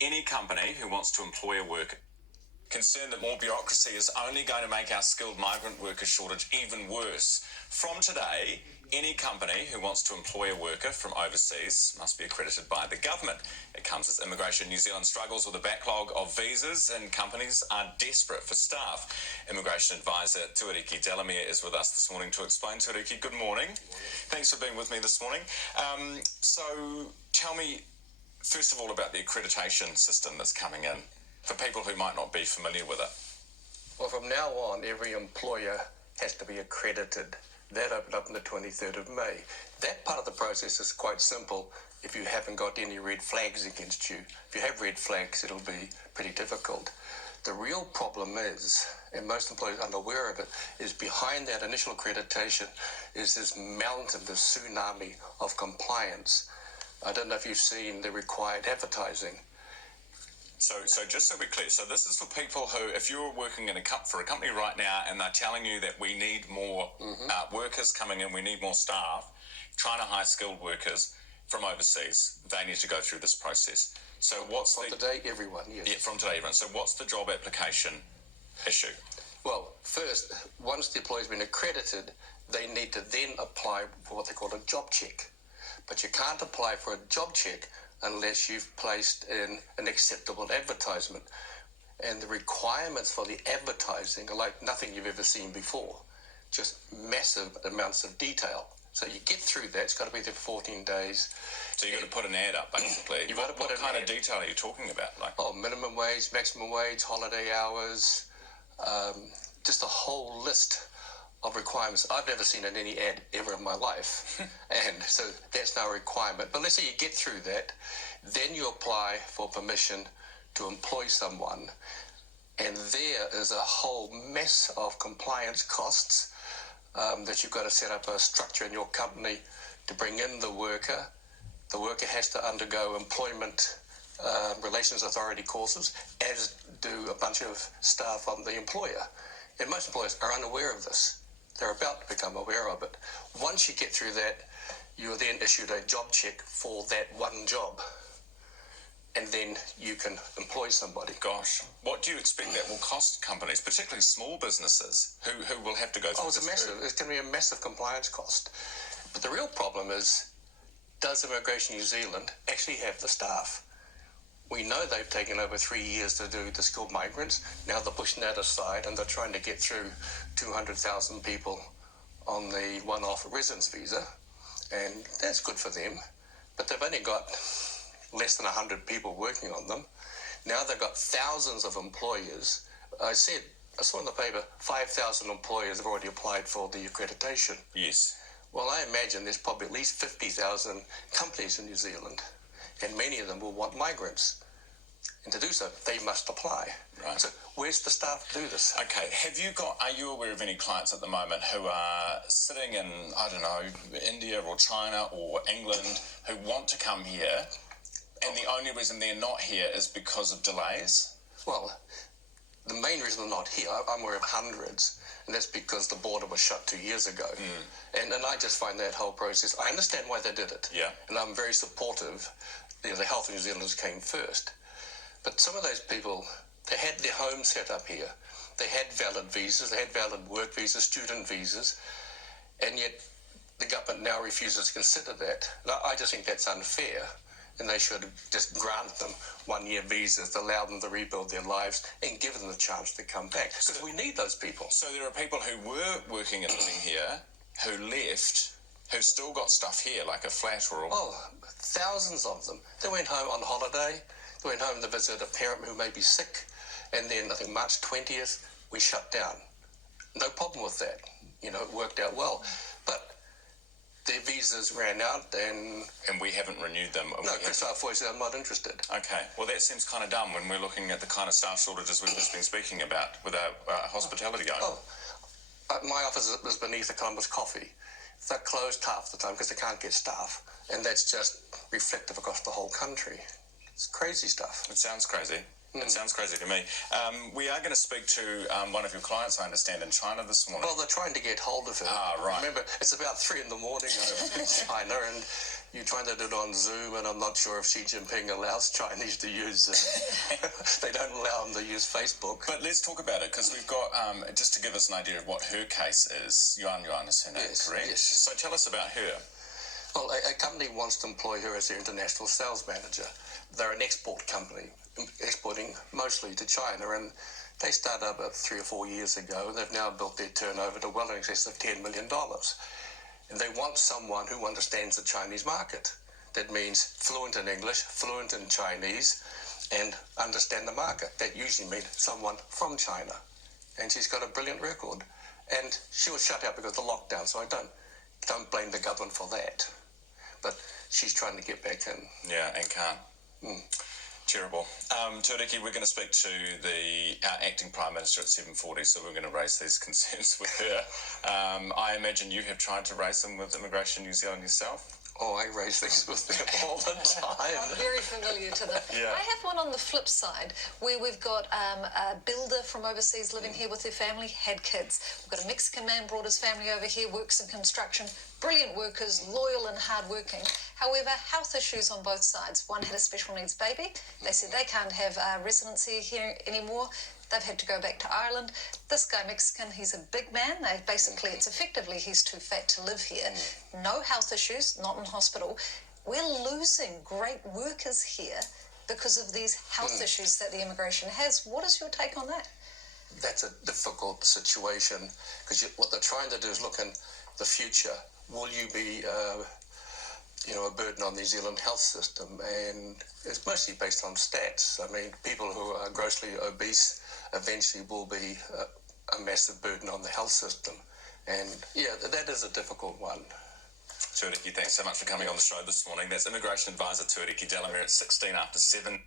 any company who wants to employ a worker concerned that more bureaucracy is only going to make our skilled migrant worker shortage even worse. From today, any company who wants to employ a worker from overseas must be accredited by the government. It comes as Immigration New Zealand struggles with a backlog of visas and companies are desperate for staff. Immigration advisor Tuariki Delamere is with us this morning to explain. Tuariki, good morning. Thanks for being with me this morning. So tell me, first of all, about the accreditation system that's coming in, for people who might not be familiar with it. Well, from now on, every employer has to be accredited. That opened up on the 23rd of May. That part of the process is quite simple if you haven't got any red flags against you. If you have red flags, it'll be pretty difficult. The real problem is, and most employers are unaware of it, is behind that initial accreditation is this mountain, this tsunami of compliance. I don't know if you've seen the required advertising. So just so we're clear, so this is for people who, if you're working for a company right now and they're telling you that we need more workers coming in, we need more staff, trying to hire skilled workers from overseas, they need to go through this process. So what's from today, everyone, yes. Yeah, from today, everyone. So what's the job application issue? Well, first, once the employee's been accredited, they need to then apply for what they call a job check. But you can't apply for a job check unless you've placed in an acceptable advertisement. And the requirements for the advertising are like nothing you've ever seen before, just massive amounts of detail. So you get through that, it's got to be there for 14 days. So you've got to put an ad up, basically. What kind of detail are you talking about? Minimum wage, maximum wage, holiday hours, just a whole list of requirements I've never seen in any ad ever in my life. And so that's now a requirement. But let's say you get through that, then you apply for permission to employ someone. And there is a whole mess of compliance costs that you've got to set up a structure in your company to bring in the worker. The worker has to undergo employment relations authority courses, as do a bunch of staff on the employer. And most employers are unaware of this. They're about to become aware of it. Once you get through that, you're then issued a job check for that one job. And then you can employ somebody. Gosh, what do you expect that will cost companies, particularly small businesses, who will have to go through this? It's going to be a massive compliance cost. But the real problem is, does Immigration New Zealand actually have the staff? We know they've taken over 3 years to do the skilled migrants. Now they're pushing that aside and they're trying to get through 200,000 people on the one-off residence visa. And that's good for them. But they've only got less than 100 people working on them. Now they've got thousands of employers. I saw in the paper, 5,000 employers have already applied for the accreditation. Yes. Well, I imagine there's probably at least 50,000 companies in New Zealand, and many of them will want migrants. And to do so, they must apply. Right. So where's the staff to do this? Okay, are you aware of any clients at the moment who are sitting in, I don't know, India or China or England who want to come here, and the only reason they're not here is because of delays? Well, the main reason they're not here, I'm aware of hundreds, and that's because the border was shut 2 years ago. And I just find that whole process, I understand why they did it. Yeah. And I'm very supportive. The health of New Zealanders came first. But some of those people, they had their homes set up here. They had valid visas, they had valid work visas, student visas, and yet the government now refuses to consider that. And I just think that's unfair. And they should just grant them 1 year visas, allow them to rebuild their lives and give them the chance to come back. Because we need those people. So there are people who were working and living here, who left, who've still got stuff here, like a flat or a... Oh, thousands of them. They went home on holiday. They went home to visit a parent who may be sick. And then, I think, March 20th, we shut down. No problem with that. It worked out well. But their visas ran out and we haven't renewed them. No, Chris Arfoy said, I'm not interested. Okay, well that seems kind of dumb when we're looking at the kind of staff shortages we've just been speaking about with our hospitality going. My office is beneath the Columbus Coffee. They're closed half the time because they can't get staff. And that's just reflective across the whole country. It's crazy stuff. It sounds crazy. It sounds crazy to me. We are going to speak to one of your clients, I understand, in China this morning. Well, they're trying to get hold of her. Right. Remember, it's about 3 a.m. over in China, and you're trying to do it on Zoom, and I'm not sure if Xi Jinping allows Chinese to use they don't allow them to use Facebook. But let's talk about it, because we've got, just to give us an idea of what her case is, Yuan is her name, Yes, correct? yes. So tell us about her. Well, a company wants to employ her as their international sales manager. They're an export company, exporting mostly to China, and they started up about 3 or 4 years ago. They've now built their turnover to well in excess of $10 million. And they want someone who understands the Chinese market. That means fluent in English, fluent in Chinese, and understand the market. That usually means someone from China. And she's got a brilliant record. And she was shut out because of the lockdown, so I don't blame the government for that. But she's trying to get back in. Yeah, and can't. Terrible. Tuariki, we're going to speak to our acting Prime Minister at 7:40, so we're going to raise these concerns with her. I imagine you have tried to raise them with Immigration New Zealand yourself? Oh, I raise things with them all the time. I'm very familiar to them. Yeah. I have one on the flip side where we've got a builder from overseas living here with their family, had kids. We've got a Mexican man, brought his family over here, works in construction, brilliant workers, loyal and hardworking. However, health issues on both sides. One had a special needs baby. They said they can't have residency here anymore. They've had to go back to Ireland. This guy, Mexican, he's a big man. It's effectively he's too fat to live here. No health issues, not in hospital. We're losing great workers here because of these health issues that the immigration has. What is your take on that? That's a difficult situation because what they're trying to do is look in the future. Will you be a burden on the New Zealand health system? And it's mostly based on stats. I mean, people who are grossly obese eventually will be a massive burden on the health system. And yeah, that is a difficult one. Tuariki, thanks so much for coming on the show this morning. That's Immigration Advisor Tuariki Delamere at 16 after 7.